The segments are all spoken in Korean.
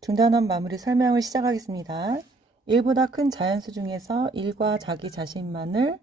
중단원 마무리 설명을 시작하겠습니다. 1보다 큰 자연수 중에서 1과 자기 자신만을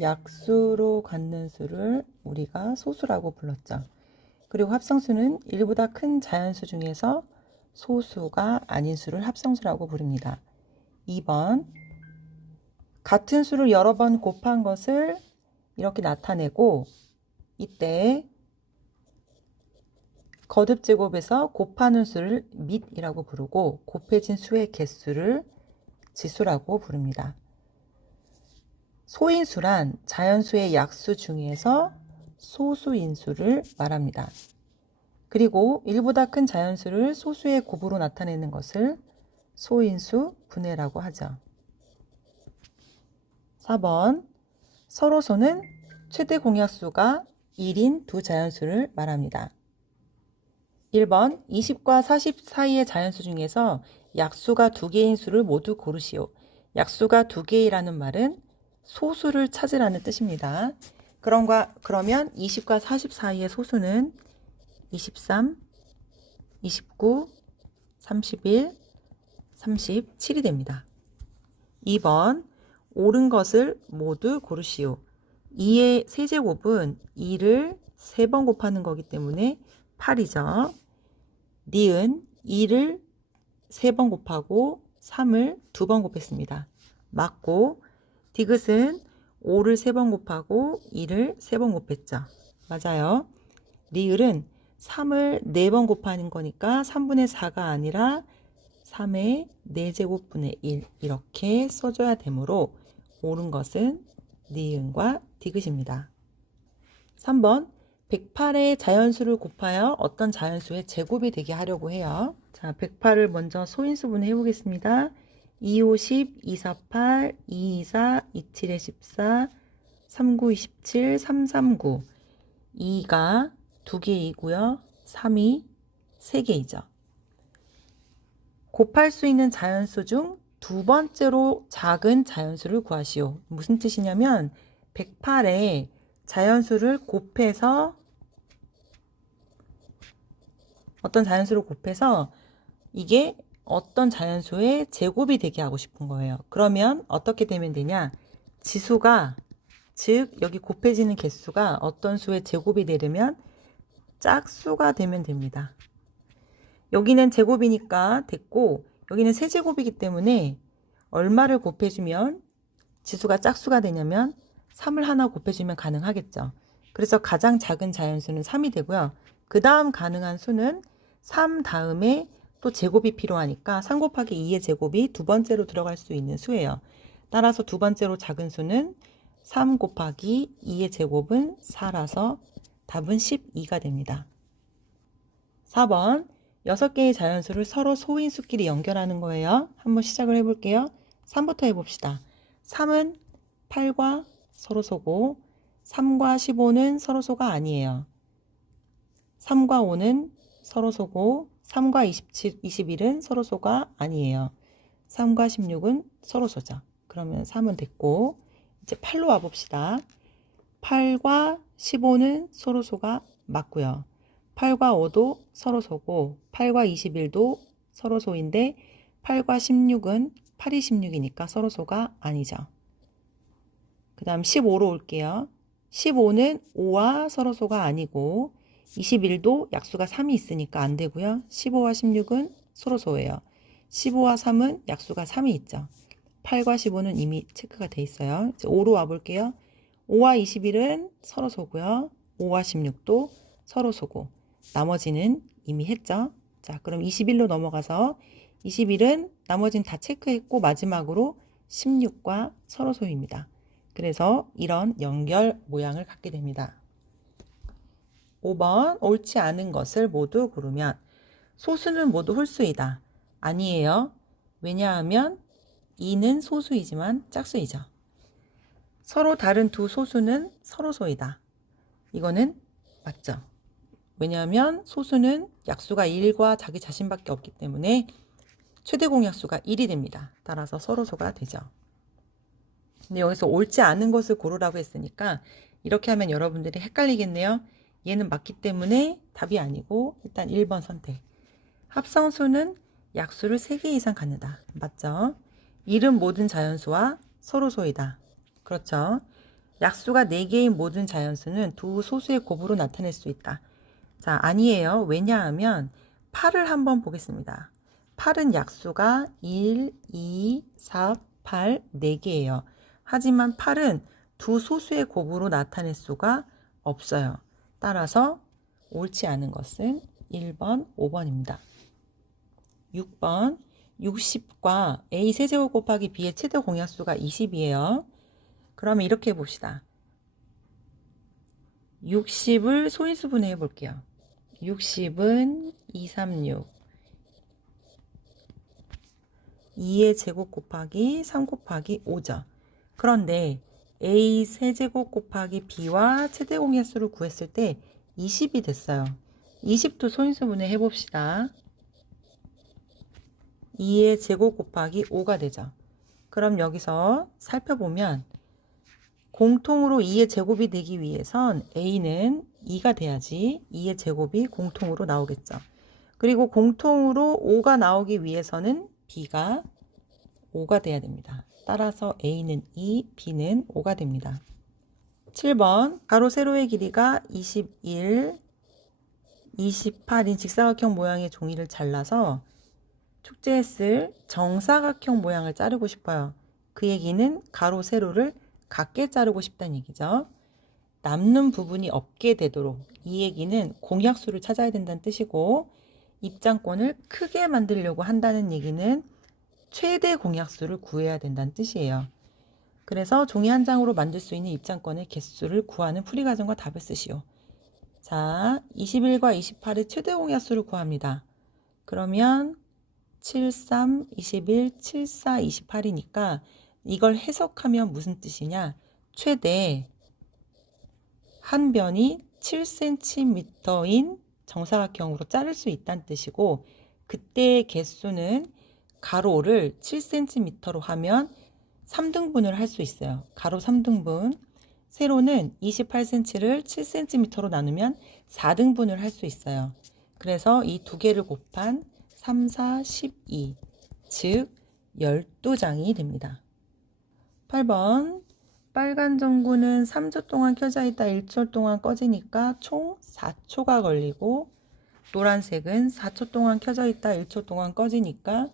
약수로 갖는 수를 우리가 소수라고 불렀죠. 그리고 합성수는 1보다 큰 자연수 중에서 소수가 아닌 수를 합성수라고 부릅니다. 2번, 같은 수를 여러 번 곱한 것을 이렇게 나타내고 이때 거듭 제곱에서 곱하는 수를 밑이라고 부르고 곱해진 수의 개수를 지수라고 부릅니다. 소인수란 자연수의 약수 중에서 소수인수를 말합니다. 그리고 1보다 큰 자연수를 소수의 곱으로 나타내는 것을 소인수 분해라고 하죠. 4번, 서로소는 최대 공약수가 1인 두 자연수를 말합니다. 1번, 20과 40 사이의 자연수 중에서 약수가 2개인 수를 모두 고르시오. 약수가 2개이라는 말은 소수를 찾으라는 뜻입니다. 그러면 20과 40 사이의 소수는 23, 29, 31, 37이 됩니다. 2번, 옳은 것을 모두 고르시오. 2의 세제곱은 2를 3번 곱하는 거기 때문에 8이죠. 니은 2를 3번 곱하고 3을 2번 곱했습니다. 맞고, 디귿은 5를 3번 곱하고 2를 3번 곱했죠. 맞아요. 리을은 3을 4번 곱하는 거니까 3분의 4가 아니라 3의 4제곱분의 1 이렇게 써줘야 되므로 옳은 것은 니은과 디귿입니다. 3번, 108의 자연수를 곱하여 어떤 자연수의 제곱이 되게 하려고 해요. 자, 108을 먼저 소인수분해 해보겠습니다. 2, 5, 10, 2, 4, 8, 2, 2, 4, 2, 7에 14, 3, 9, 27, 3, 3, 9. 2가 2개이고요. 3이 3개이죠. 곱할 수 있는 자연수 중 두 번째로 작은 자연수를 구하시오. 무슨 뜻이냐면 108에 자연수를 곱해서 어떤 자연수를 곱해서 이게 어떤 자연수의 제곱이 되게 하고 싶은 거예요. 그러면 어떻게 되면 되냐? 지수가, 즉 여기 곱해지는 개수가 어떤 수의 제곱이 되려면 짝수가 되면 됩니다. 여기는 제곱이니까 됐고 여기는 세제곱이기 때문에 얼마를 곱해주면 지수가 짝수가 되냐면 3을 하나 곱해주면 가능하겠죠. 그래서 가장 작은 자연수는 3이 되고요. 그 다음 가능한 수는 3 다음에 또 제곱이 필요하니까 3 곱하기 2의 제곱이 두 번째로 들어갈 수 있는 수예요. 따라서 두 번째로 작은 수는 3 곱하기 2의 제곱은 4라서 답은 12가 됩니다. 4번, 6개의 자연수를 서로 소인수끼리 연결하는 거예요. 한번 시작을 해볼게요. 3부터 해봅시다. 3은 8과 서로소고 3과 15는 서로소가 아니에요. 3과 5는 서로소고 3과 27, 21은 서로소가 아니에요. 3과 16은 서로소죠. 그러면 3은 됐고 이제 8로 와봅시다. 8과 15는 서로소가 맞고요. 8과 5도 서로소고 8과 21도 서로소인데 8과 16은 8이 16이니까 서로소가 아니죠. 그 다음 15로 올게요. 15는 5와 서로소가 아니고 21도 약수가 3이 있으니까 안 되고요. 15와 16은 서로소예요. 15와 3은 약수가 3이 있죠. 8과 15는 이미 체크가 돼 있어요. 이제 5로 와볼게요. 5와 21은 서로소고요. 5와 16도 서로소고 나머지는 이미 했죠. 자, 그럼 21로 넘어가서 21은 나머지는 다 체크했고 마지막으로 16과 서로소입니다. 그래서 이런 연결 모양을 갖게 됩니다. 5번, 옳지 않은 것을 모두 고르면 소수는 모두 홀수이다. 아니에요. 왜냐하면 2는 소수이지만 짝수이죠. 서로 다른 두 소수는 서로소이다. 이거는 맞죠. 왜냐하면 소수는 약수가 1과 자기 자신밖에 없기 때문에 최대 공약수가 1이 됩니다. 따라서 서로소가 되죠. 근데 여기서 옳지 않은 것을 고르라고 했으니까 이렇게 하면 여러분들이 헷갈리겠네요. 얘는 맞기 때문에 답이 아니고 일단 1번 선택. 합성수는 약수를 3개 이상 갖는다. 맞죠? 이른 모든 자연수와 서로소이다. 그렇죠? 약수가 4개인 모든 자연수는 두 소수의 곱으로 나타낼 수 있다. 자, 아니에요. 왜냐하면 8을 한번 보겠습니다. 8은 약수가 1, 2, 4, 8, 4개예요. 하지만 8은 두 소수의 곱으로 나타낼 수가 없어요. 따라서 옳지 않은 것은 1번, 5번입니다. 6번 60과 a 세제곱 곱하기 b의 최대 공약수가 20이에요. 그러면 이렇게 해봅시다. 60을 소인수분해 해볼게요. 60은 236 2의 제곱 곱하기 3 곱하기 5죠. 그런데 a 세제곱 곱하기 b와 최대 공약수를 구했을 때 20이 됐어요. 20도 소인수분해 해봅시다. 2의 제곱 곱하기 5가 되죠. 그럼 여기서 살펴보면 공통으로 2의 제곱이 되기 위해선 a는 2가 돼야지 2의 제곱이 공통으로 나오겠죠. 그리고 공통으로 5가 나오기 위해서는 b가 5가 돼야 됩니다. 따라서 a는 2, b는 5가 됩니다. 7번 가로 세로의 길이가 21, 28인 직사각형 모양의 종이를 잘라서 축제했을 정사각형 모양을 자르고 싶어요. 그 얘기는 가로 세로를 같게 자르고 싶다는 얘기죠. 남는 부분이 없게 되도록, 이 얘기는 공약수를 찾아야 된다는 뜻이고, 입장권을 크게 만들려고 한다는 얘기는 최대 공약수를 구해야 된다는 뜻이에요. 그래서 종이 한 장으로 만들 수 있는 입장권의 개수를 구하는 풀이과정과 답을 쓰시오. 자, 21과 28의 최대 공약수를 구합니다. 그러면 73, 21, 74, 28이니까 이걸 해석하면 무슨 뜻이냐? 최대 한 변이 7cm인 정사각형으로 자를 수 있다는 뜻이고, 그때의 개수는 가로를 7cm로 하면 3등분을 할 수 있어요. 가로 3등분. 세로는 28cm를 7cm로 나누면 4등분을 할 수 있어요. 그래서 이 두 개를 곱한 3, 4, 12, 즉 12장이 됩니다. 8번 빨간 전구는 3초 동안 켜져 있다 1초 동안 꺼지니까 총 4초가 걸리고, 노란색은 4초 동안 켜져 있다 1초 동안 꺼지니까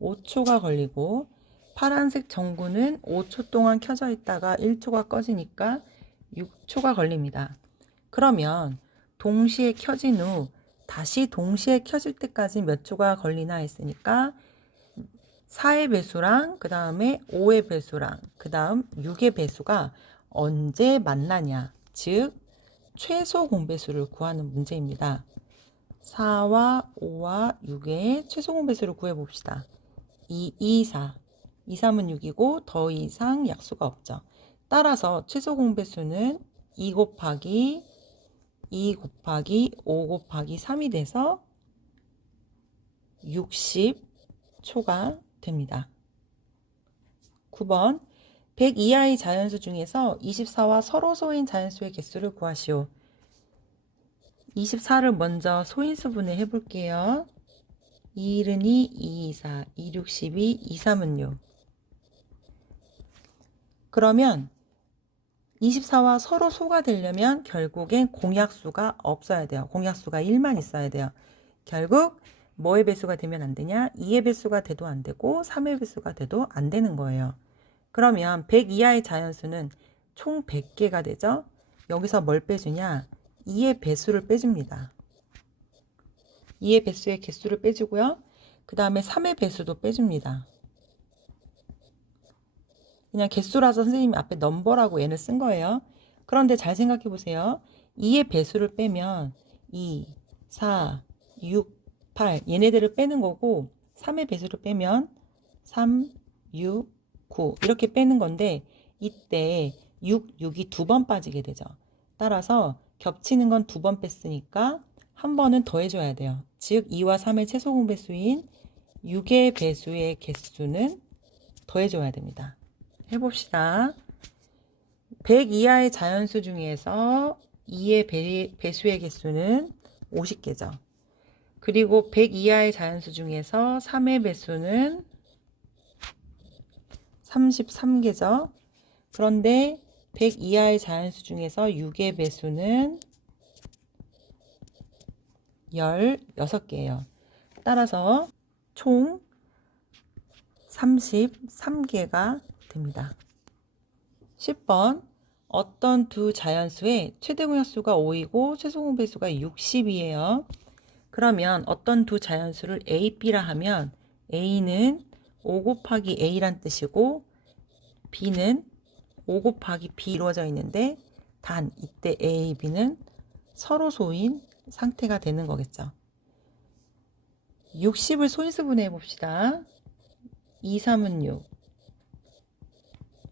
5초가 걸리고, 파란색 전구는 5초 동안 켜져 있다가 1초가 꺼지니까 6초가 걸립니다. 그러면 동시에 켜진 후 다시 동시에 켜질 때까지 몇 초가 걸리나 했으니까 4의 배수랑 그 다음에 5의 배수랑 그 다음 6의 배수가 언제 만나냐, 즉 최소 공배수를 구하는 문제입니다. 4와 5와 6의 최소 공배수를 구해봅시다. 2, 2, 4 2, 3은 6이고 더 이상 약수가 없죠. 따라서 최소 공배수는 2 곱하기 2 곱하기 5 곱하기 3이 돼서 60초가 됩니다. 9번 100 이하의 자연수 중에서 24와 서로소인 자연수의 개수를 구하시오. 24를 먼저 소인수분해 해볼게요. 2, 1은 2, 2, 2, 4, 2, 6, 12, 2, 3은 6. 그러면 24와 서로 소가 되려면 결국엔 공약수가 없어야 돼요. 공약수가 1만 있어야 돼요. 결국 뭐의 배수가 되면 안 되냐? 2의 배수가 돼도 안 되고 3의 배수가 돼도 안 되는 거예요. 그러면 100 이하의 자연수는 총 100개가 되죠. 여기서 뭘 빼주냐? 2의 배수를 빼줍니다. 2의 배수의 개수를 빼주고요. 그 다음에 3의 배수도 빼줍니다. 그냥 개수라서 선생님이 앞에 넘버라고 얘를 쓴 거예요. 그런데 잘 생각해 보세요. 2의 배수를 빼면 2, 4, 6, 8 얘네들을 빼는 거고, 3의 배수를 빼면 3, 6, 9 이렇게 빼는 건데, 이때 6, 6이 2번 빠지게 되죠. 따라서 겹치는 건 2번 뺐으니까 한 번은 더해줘야 돼요. 즉 2와 3의 최소 공배수인 6의 배수의 개수는 더해줘야 됩니다. 해봅시다. 100 이하의 자연수 중에서 2의 배수의 개수는 50개죠. 그리고 100 이하의 자연수 중에서 3의 배수는 33개죠. 그런데 100 이하의 자연수 중에서 6의 배수는 16개예요. 따라서 총 33개가 됩니다. 10번 어떤 두 자연수의 최대 공약수가 5이고 최소 공배수가 60이에요. 그러면 어떤 두 자연수를 A, B라 하면 A는 5 곱하기 A란 뜻이고 B는 5 곱하기 B 이루어져 있는데 단 이때 A, B는 서로 소인 상태가 되는 거겠죠. 60을 소인수분해 봅시다. 2, 3은 6,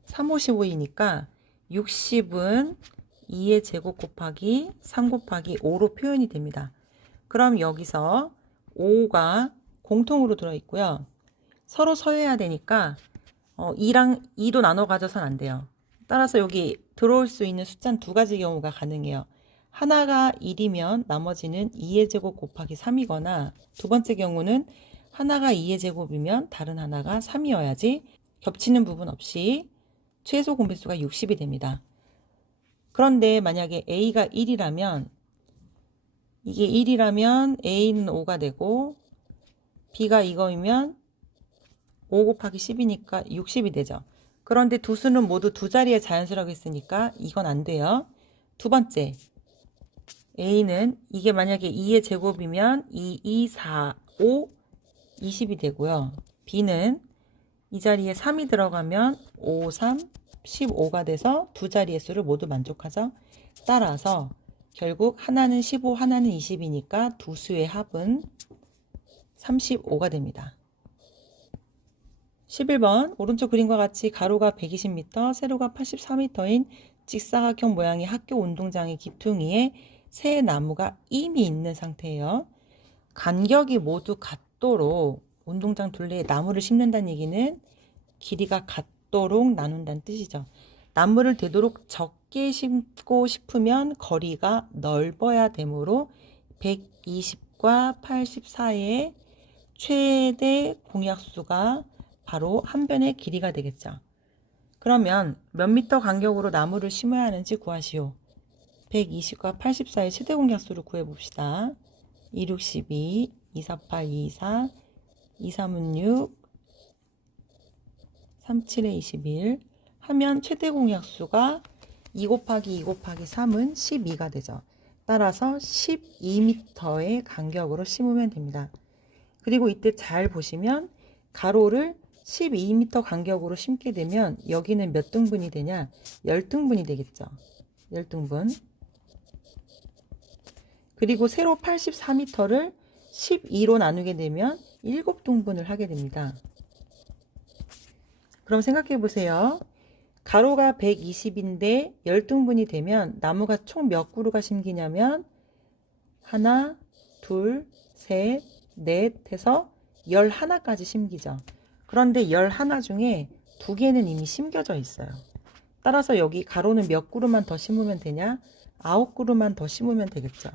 3, 5, 15이니까 60은 2의 제곱 곱하기 3 곱하기 5로 표현이 됩니다. 그럼 여기서 5가 공통으로 들어있고요. 서로 서해야 되니까 2랑 2도 나눠 가져서는 안 돼요. 따라서 여기 들어올 수 있는 숫자는 두 가지 경우가 가능해요. 하나가 1이면 나머지는 2의 제곱 곱하기 3이거나 두 번째 경우는 하나가 2의 제곱이면 다른 하나가 3이어야지 겹치는 부분 없이 최소 공배수가 60이 됩니다. 그런데 만약에 A가 1이라면 이게 1이라면 A는 5가 되고 B가 이거이면 5 곱하기 10이니까 60이 되죠. 그런데 두 수는 모두 두 자리의 자연수라고 했으니까 이건 안 돼요. 두 번째 A는 이게 만약에 2의 제곱이면 2, 2, 4, 5, 20이 되고요. B는 이 자리에 3이 들어가면 5, 3, 15가 돼서 두 자리의 수를 모두 만족하죠. 따라서 결국 하나는 15, 하나는 20이니까 두 수의 합은 35가 됩니다. 11번 오른쪽 그림과 같이 가로가 120m, 세로가 84m인 직사각형 모양의 학교 운동장의 기퉁이에 새 나무가 이미 있는 상태예요. 간격이 모두 같도록 운동장 둘레에 나무를 심는다는 얘기는 길이가 같도록 나눈다는 뜻이죠. 나무를 되도록 적게 심고 싶으면 거리가 넓어야 되므로 120과 84의 최대 공약수가 바로 한 변의 길이가 되겠죠. 그러면 몇 미터 간격으로 나무를 심어야 하는지 구하시오. 120과 84의 최대 공약수를 구해봅시다. 2, 6, 12, 2, 4, 8, 2, 4, 2, 3은 6, 3, 7에 21 하면 최대 공약수가 2 곱하기 2 곱하기 3은 12가 되죠. 따라서 12m의 간격으로 심으면 됩니다. 그리고 이때 잘 보시면 가로를 12m 간격으로 심게 되면 여기는 몇 등분이 되냐? 10등분이 되겠죠. 10등분. 그리고 세로 84m를 12로 나누게 되면 7등분을 하게 됩니다. 그럼 생각해 보세요. 가로가 120인데 10등분이 되면 나무가 총 몇 그루가 심기냐면 하나, 둘, 셋, 넷 해서 11까지 심기죠. 그런데 11 중에 2개는 이미 심겨져 있어요. 따라서 여기 가로는 몇 그루만 더 심으면 되냐? 9그루만 더 심으면 되겠죠.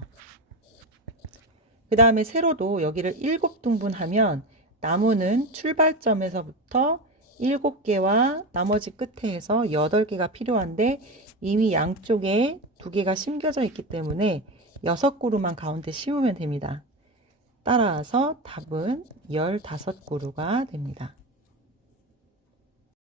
그 다음에 세로도 여기를 7등분하면 나무는 출발점에서부터 7개와 나머지 끝에 해서 8개가 필요한데 이미 양쪽에 2개가 심겨져 있기 때문에 6그루만 가운데 심으면 됩니다. 따라서 답은 15그루가 됩니다.